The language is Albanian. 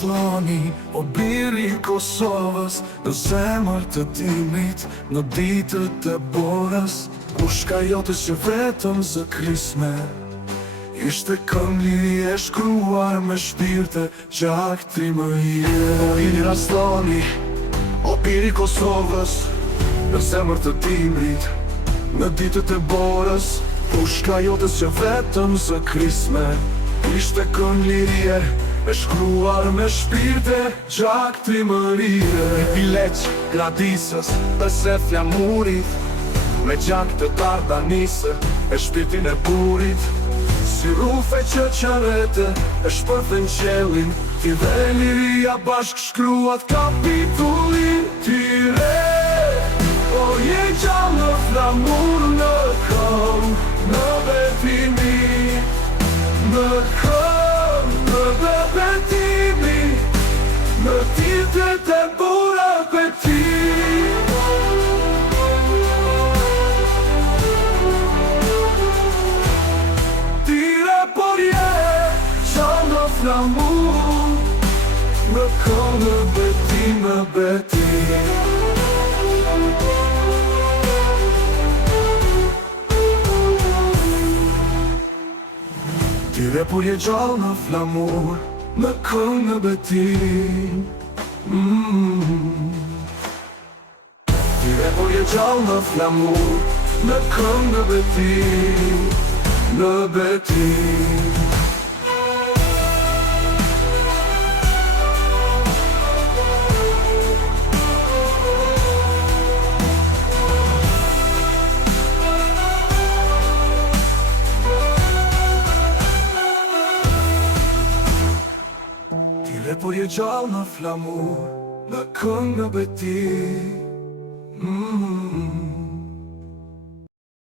Aslani, o biri i Kosovës, në zemër të timit, në ditët e borës. Pushka jote që vetëm zë krisme, ishte këngë e shkruar me shpirte gjak trimërie. O biri Aslani, o biri i Kosovës, në zemër të timit, në ditët e borës. Pushka jote që vetëm zë krisme, ishte këngë e shkruar me shpirte gjak trimërie. Një bileq gradisës pëse flamurit, me gjak të tardanisë e shpirtin e burit. Si rufe që qarete e shpërthen qelin, ti dhe liria bashk shkruat kapitullin tire. O je gjallë në flamur në këngë, në betimi, në këngë, në betimi, në ditët e bura për ti. Tire por je gjallë në flamur, në këngë, në betim, në betim. Tire por je gjallë në flamur, në këngë, në betim. Tire por je gjallë në flamur, në këngë, në betim, në betim. Tire por je gjallë në flamur, në këngë, në betim.